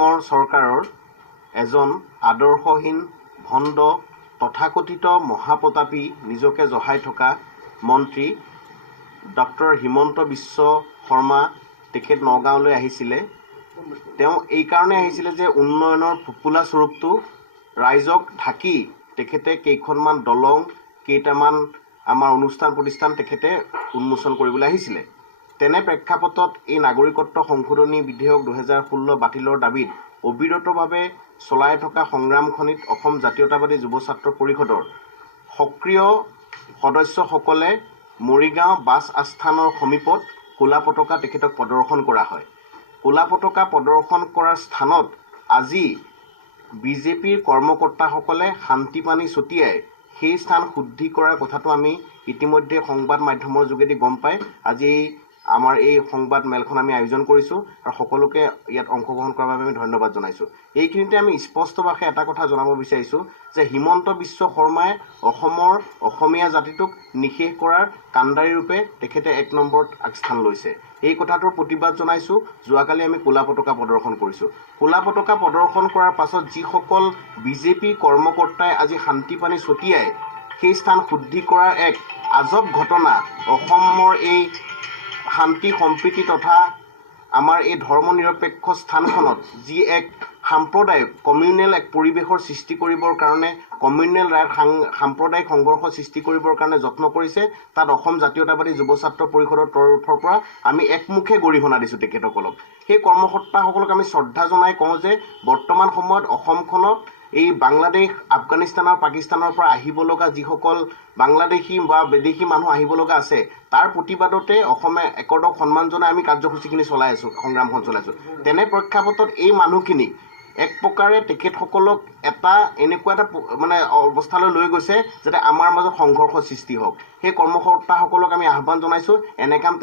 অসমৰ চৰকাৰৰ এজন আদৰ্শহীন ভণ্ড তথাকথিত মহাপ্ৰতাপী নিজকে জহাই থকা মন্ত্ৰী ডক্টৰ হিমন্ত বিশ্ব শৰ্মা তেখেত নগাঁৱলৈ আহিছিলে। তেওঁ এই কাৰণে আহিছিলে যে উন্নয়নৰ ফুপুলা স্বৰূপটো ৰাইজক ঢাকি তেখেতে কেইখনমান দলং কেইটামান আমাৰ অনুষ্ঠান প্ৰতিষ্ঠান তেখেতে উন্মোচন কৰিবলৈ আহিছিলে। তেনে প্ৰেক্ষাপটত এই নাগৰিকত্ব সংশোধনী বিধেয়ক 2016 বাতিলৰ দাবীত অবিৰতভাৱে চলাই থকা সংগ্ৰামখনিত অসম জাতীয়তাবাদী যুৱ ছাত্ৰ পৰিষদৰ সক্ৰিয় সদস্যসকলে মৰিগাঁও বাছ আস্থানৰ সমীপত ক'লা পতাকা তেখেতক প্ৰদৰ্শন কৰা হয়। ক'লা পতাকা প্ৰদৰ্শন কৰাৰ স্থানত আজি বিজেপিৰ কৰ্মকৰ্তাসকলে শান্তি পানী ছটিয়াই সেই স্থান শুদ্ধি কৰাৰ কথাটো আমি ইতিমধ্যে সংবাদ মাধ্যমৰ যোগেদি গম পাই আজি আমাৰ এই সংবাদ মেলখন আমি আয়োজন কৰিছোঁ আৰু সকলোকে ইয়াত অংশগ্ৰহণ কৰাৰ বাবে আমি ধন্যবাদ জনাইছোঁ। এইখিনিতে আমি স্পষ্টভাৱে এটা কথা জনাব বিচাৰিছোঁ যে হিমন্ত বিশ্ব শৰ্মাই অসমৰ অসমীয়া জাতিটোক নিশেষ কৰাৰ কাণ্ডাৰী ৰূপে তেখেতে 1 নম্বৰত আগস্থান লৈছে। এই কথাটোৰ প্ৰতিবাদ জনাইছোঁ। যোৱাকালি আমি ক'লা পতাকা প্ৰদৰ্শন কৰিছোঁ। ক'লা পতাকা প্ৰদৰ্শন কৰাৰ পাছত যিসকল বিজেপি কৰ্মকৰ্তাই আজি শান্তি পানী ছটিয়াই সেই স্থান শুদ্ধি কৰাৰ এক আজব ঘটনা অসমৰ এই শান্তি সম্প্ৰীতি তথা আমাৰ এই ধৰ্ম নিৰপেক্ষ স্থানখনত যি এক সাম্প্ৰদায়িক কমিউনেল এক পৰিৱেশৰ সৃষ্টি কৰিবৰ কাৰণে কমিউনেল ৰাইট সাম্প্ৰদায়িক সংঘৰ্ষ সৃষ্টি কৰিবৰ কাৰণে যত্ন কৰিছে, তাত অসম জাতীয়তাবাদী যুৱ ছাত্ৰ পৰিষদৰ তৰফৰ পৰা আমি একমুখে গৰিহণা দিছোঁ তেখেতসকলক। সেই কৰ্মকৰ্তাসকলক আমি শ্ৰদ্ধা জনাই কওঁ যে বৰ্তমান সময়ত অসমখনত এই বাংলাদেশ আফগানিস্তানৰ পাকিস্তানৰ পৰা আহিব লগা যিসকল বাংলাদেশী বা বিদেশী মানুহ আহিব লগা আছে তাৰ প্ৰতিবাদতে অসমে একদম সন্মান জনাই আমি কাৰ্যসূচীখিনি চলাই আছোঁ, সংগ্ৰামখন চলাইছোঁ। তেনে প্ৰেক্ষাপটত এই মানুহখিনিক এক প্ৰকাৰে তেখেতসকলক এটা এনেকুৱা এটা মানে অৱস্থালৈ লৈ গৈছে যাতে আমাৰ মাজত সংঘৰ্ষ সৃষ্টি হওক। সেই কৰ্মকৰ্তাসকলক আমি আহ্বান জনাইছোঁ এনে কাম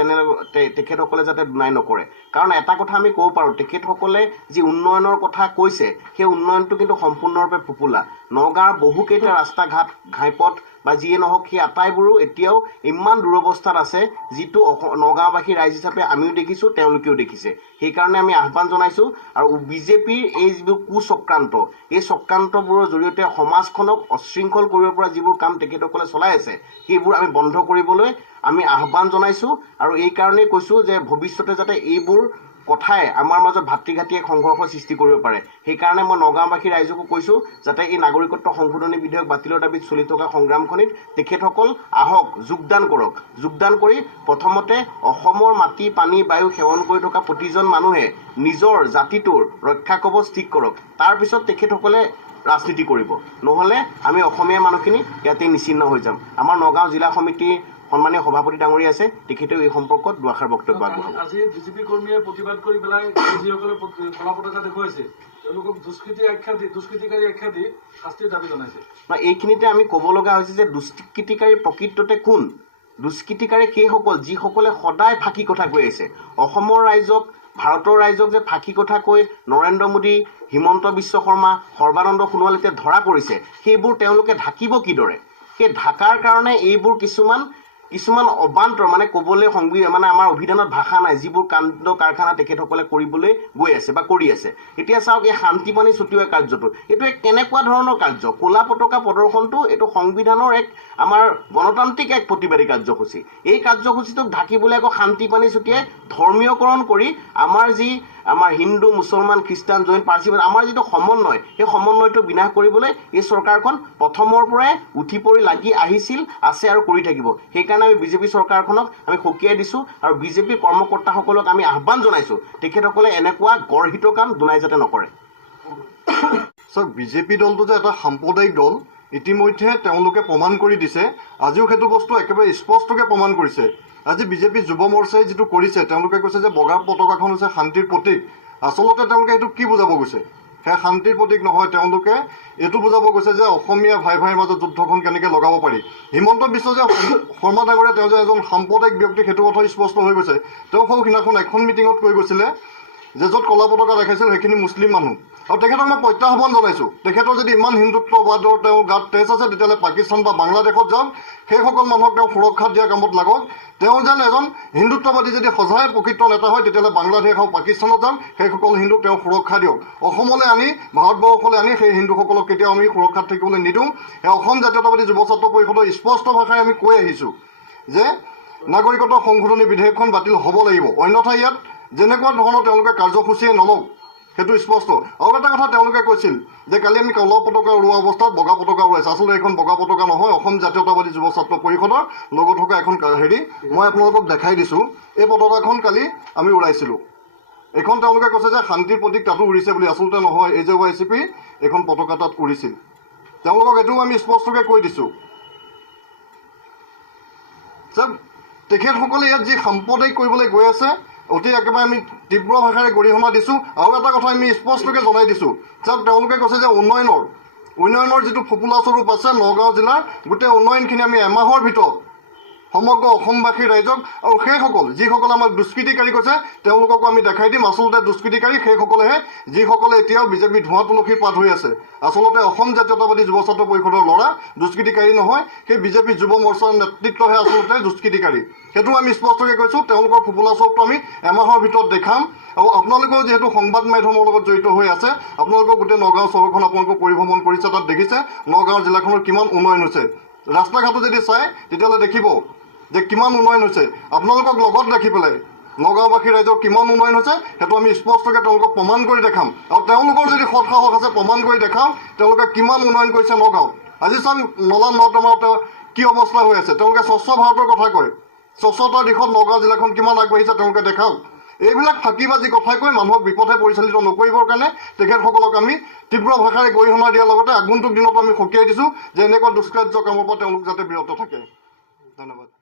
তেখেতসকলে যাতে দুনাই নকৰে। কাৰণ এটা কথা আমি ক'ব পাৰোঁ, তেখেতসকলে যি উন্নয়নৰ কথা কৈছে সেই উন্নয়নটো কিন্তু সম্পূৰ্ণৰূপে ফুপুলা। নগাঁৱৰ বহুকেইটা ৰাস্তা ঘাট ঘাইপথ বা যিয়ে নহওক সেই আটাইবোৰো এতিয়াও ইমান দুৰৱস্থাত আছে যিটো নগাঁওবাসী ৰাইজ হিচাপে আমিও দেখিছোঁ, তেওঁলোকেও দেখিছে। সেইকাৰণে আমি আহ্বান জনাইছোঁ আৰু বিজেপিৰ এই যিবোৰ কুচক্ৰান্ত এই চক্ৰান্তবোৰৰ জৰিয়তে সমাজখনক অশৃংখল কৰিব পৰা যিবোৰ কাম তেখেতসকলে চলাই আছে সেইবোৰ আমি বন্ধ কৰিবলৈ আমি আহ্বান জনাইছোঁ। আৰু এই কাৰণেই কৈছোঁ যে ভৱিষ্যতে যাতে এইবোৰ কথাই আমাৰ মাজত ভাতৃঘাতী এক সংঘৰ্ষ সৃষ্টি কৰিব পাৰে। সেইকাৰণে মই নগাঁওবাসী ৰাইজকো কৈছোঁ যাতে এই নাগৰিকত্ব সংশোধনী বিধেয়ক বাতিলৰ দাবীত চলি থকা সংগ্ৰামখনিত তেখেতসকল আহক, যোগদান কৰক। যোগদান কৰি প্ৰথমতে অসমৰ মাটি পানী বায়ু সেৱন কৰি থকা প্ৰতিজন মানুহে নিজৰ জাতিটোৰ ৰক্ষা কৱচ ঠিক কৰক। তাৰপিছত তেখেতসকলে ৰাজনীতি কৰিব, নহ'লে আমি অসমীয়া মানুহখিনি ইয়াতে নিচিন্ন হৈ যাম। আমাৰ নগাঁও জিলা সমিতিৰ সন্মানীয় সভাপতি ডাঙৰীয়া আছে, তেখেতেও এই সম্পৰ্কত দুআষাৰ বক্তব্য আগবঢ়াব। আজি বিজেপি কৰ্মীয়ে প্ৰতিবাদ কৰি পেলাই যিসকলে ক'লা পতাকা দেখুৱাইছে তেওঁলোকক দুষ্কৃতিকাৰী আখ্যা দি শাস্তিৰ দাবী জনাইছে। এইখিনিতে আমি ক'ব লগা হৈছে যে দুষ্কৃতিকাৰী প্ৰকৃততে কোন? দুষ্কৃতিকাৰী সেইসকল যিসকলে সদায় ফাঁকি কথা কৈ আহিছে। অসমৰ ৰাইজক, ভাৰতৰ ৰাইজক যে ফাঁকি কথা কৈ নৰেন্দ্ৰ মোদী, হিমন্ত বিশ্ব শৰ্মা, সৰ্বানন্দ সোণোৱাল এতিয়া ধৰা পৰিছে, সেইবোৰ তেওঁলোকে ঢাকিব কিদৰে? সেই ঢাকাৰ কাৰণে এইবোৰ কিছুমান অবান্তৰ মানে ক'বলৈ মানে আমাৰ অভিধানত ভাষা নাই যিবোৰ কাণ্ড কাৰখানা তেখেতসকলে কৰিবলৈ গৈ আছে বা কৰি আছে। এতিয়া চাওক, এই শান্তি পানী ছটিওৱা কাৰ্যটো এইটো এক কেনেকুৱা ধৰণৰ কাৰ্য? ক'লা পতাকা প্ৰদৰ্শনটো এইটো সংবিধানৰ এক আমাৰ গণতান্ত্ৰিক এক প্ৰতিবাদী কাৰ্যসূচী। এই কাৰ্যসূচীটোক ঢাকিবলৈ আকৌ শান্তি পানী ছটিয়াই ধৰ্মীয়কৰণ কৰি আমাৰ হিন্দু, মুছলমান, খ্ৰীষ্টান, জৈন, পাৰ্চী আমাৰ যিটো সমন্বয় সেই সমন্বয়টো বিনাশ কৰিবলৈ এই চৰকাৰখন প্ৰথমৰ পৰাই উঠি পৰি লাগি আহিছিল, আছে আৰু কৰি থাকিব। সেইকাৰণে আমি বিজেপি চৰকাৰখনক আমি সকীয়াই দিছোঁ আৰু বিজেপি কৰ্মকৰ্তাসকলক আমি আহ্বান জনাইছোঁ তেখেতসকলে এনেকুৱা গৰ্হিত কাম দুনাই যাতে নকৰে। চাওক, বিজেপি দলটো যে এটা সাম্প্ৰদায়িক দল ইতিমধ্যে তেওঁলোকে প্ৰমাণ কৰি দিছে। আজিও সেইটো বস্তু একেবাৰে স্পষ্টকৈ প্ৰমাণ কৰিছে। আজি বিজেপি যুৱ মৰ্চাই যিটো কৰিছে, তেওঁলোকে কৈছে যে বগা পতাকাখন হৈছে শান্তিৰ প্ৰতীক। আচলতে তেওঁলোকে সেইটো কি বুজাব গৈছে? সেয়া শান্তিৰ প্ৰতীক নহয়, তেওঁলোকে এইটো বুজাব গৈছে যে অসমীয়া ভাই ভাইৰ মাজত যুদ্ধখন কেনেকৈ লগাব পাৰি। হিমন্ত বিশ্ব যে শৰ্মা ডাঙৰীয়া তেওঁ যে এজন সাম্প্ৰদায়িক ব্যক্তি সেইটো কথা স্পষ্ট হৈ গৈছে। তেওঁ সিদিনাখন এখন মিটিঙত কৈ গৈছিলে যে য'ত ক'লা পতাকা দেখাইছিল সেইখিনি মুছলিম মানুহ আৰু তেখেতক মই প্ৰত্যাহ্বান জনাইছোঁ তেখেতৰ যদি ইমান হিন্দুত্ববাদৰ তেওঁৰ গাত তেজ আছে তেতিয়াহ'লে পাকিস্তান বা বাংলাদেশত যাওক সেইসকল মানুহক তেওঁ সুৰক্ষা দিয়া কামত লাগক তেওঁ যেন এজন হিন্দুত্ববাদী যদি সজাই প্ৰকৃত নেতা হয় তেতিয়াহ'লে বাংলাদেশ আৰু পাকিস্তানত যাওক সেইসকল হিন্দুক তেওঁ সুৰক্ষা দিয়ক অসমলৈ আনি ভাৰতবৰ্ষলৈ আনি সেই হিন্দুসকলক কেতিয়াও আমি সুৰক্ষাত থাকিবলৈ নিদিওঁ সেই অসম জাতীয়তাবাদী যুৱ ছাত্ৰ পৰিষদৰ স্পষ্ট ভাষাৰে আমি কৈ আহিছোঁ যে নাগৰিকত্ব সংশোধনী বিধেয়কখন বাতিল হ'ব লাগিব অন্যথা ইয়াত যেনেকুৱা ধৰণৰ তেওঁলোকে কাৰ্যসূচীয়ে নলওক সেইটো স্পষ্ট আৰু এটা কথা তেওঁলোকে কৈছিল যে কালি আমি ক'লা পতাকা উৰোৱা অৱস্থাত বগা পতাকা উৰাইছে আচলতে এইখন বগা পতাকা নহয় অসম জাতীয়তাবাদী যুৱ ছাত্ৰ পৰিষদৰ লগত থকা এখন হেৰি মই আপোনালোকক দেখাই দিছোঁ এই পতাকাখন কালি আমি উৰাইছিলোঁ এইখন তেওঁলোকে কৈছে যে শান্তিৰ প্ৰতীক তাতো উৰিছে বুলি আচলতে নহয় AJYCP এইখন পতাকা তাত উৰিছিল তেওঁলোকক এইটোও আমি স্পষ্টকৈ কৈ দিছোঁ তেখেতসকলে ইয়াত যি সাম্প্ৰদায়িক কৰিবলৈ গৈ আছে অতি একেবাৰে আমি তীব্ৰ ভাষাৰে গৰিহণা দিছোঁ আৰু এটা কথা আমি স্পষ্টকৈ জনাই দিছোঁ চাওক তেওঁলোকে কৈছে যে উন্নয়নৰ যিটো ফোপোলা স্বৰূপ আছে নগাঁও জিলাৰ গোটেই উন্নয়নখিনি আমি এমাহৰ ভিতৰত সমগ্ৰ অসমবাসী ৰাইজক আৰু সেইসকল যিসকলে আমাক দুষ্কৃতিকাৰী কৈছে তেওঁলোককো আমি দেখাই দিম আচলতে দুষ্কৃতিকাৰী সেইসকলেহে যিসকলে এতিয়াও বিজেপি ধোঁৱা তুলসীৰ পাত হৈ আছে আচলতে অসম জাতীয়তাবাদী যুৱ ছাত্ৰ পৰিষদৰ ল'ৰা দুষ্কৃতিকাৰী নহয় সেই বিজেপি যুৱ মৰ্চাৰ নেতৃত্বহে আচলতে দুষ্কৃতিকাৰী সেইটো আমি স্পষ্টকৈ কৈছোঁ তেওঁলোকৰ ফোপোলা স্বৰূপটো আমি এমাহৰ ভিতৰত দেখাম আৰু আপোনালোকেও যিহেতু সংবাদ মাধ্যমৰ লগত জড়িত হৈ আছে আপোনালোকৰ গোটেই নগাঁও চহৰখন আপোনালোকে পৰিভ্ৰমণ কৰিছে তাত দেখিছে নগাঁও জিলাখনৰ কিমান উন্নয়ন হৈছে ৰাস্তা ঘাটো যদি চায় তেতিয়াহ'লে দেখিব যে কিমান উন্নয়ন হৈছে আপোনালোকক লগত ৰাখি পেলাই নগাঁওবাসী ৰাইজৰ কিমান উন্নয়ন হৈছে সেইটো আমি স্পষ্টকৈ তেওঁলোকক প্ৰমাণ কৰি দেখাম আৰু তেওঁলোকৰ যদি সৎসাহস আছে প্ৰমাণ কৰি দেখাম তেওঁলোকে কিমান উন্নয়ন কৰিছে নগাঁৱত আজি চাওক নলা নৰ্দমাৰ কি অৱস্থা হৈ আছে তেওঁলোকে স্বচ্ছ ভাৰতৰ কথা কয় স্বচ্ছতাৰ দিশত নগাঁও জিলাখন কিমান আগবাঢ়িছে তেওঁলোকে দেখাওক এইবিলাক ফাঁকিবাজি কথাই কৈ মানুহক বিপথে পৰিচালিত নকৰিবৰ কাৰণে তেখেতসকলক আমি তীব্ৰ ভাষাৰে গৰিহণা দিয়াৰ লগতে আগন্তুক দিনতো আমি সকীয়াই দিছোঁ যে এনেকুৱা দুষ্কাৰ্য কামৰ পৰা তেওঁলোক যাতে বিৰত থাকে ধন্যবাদ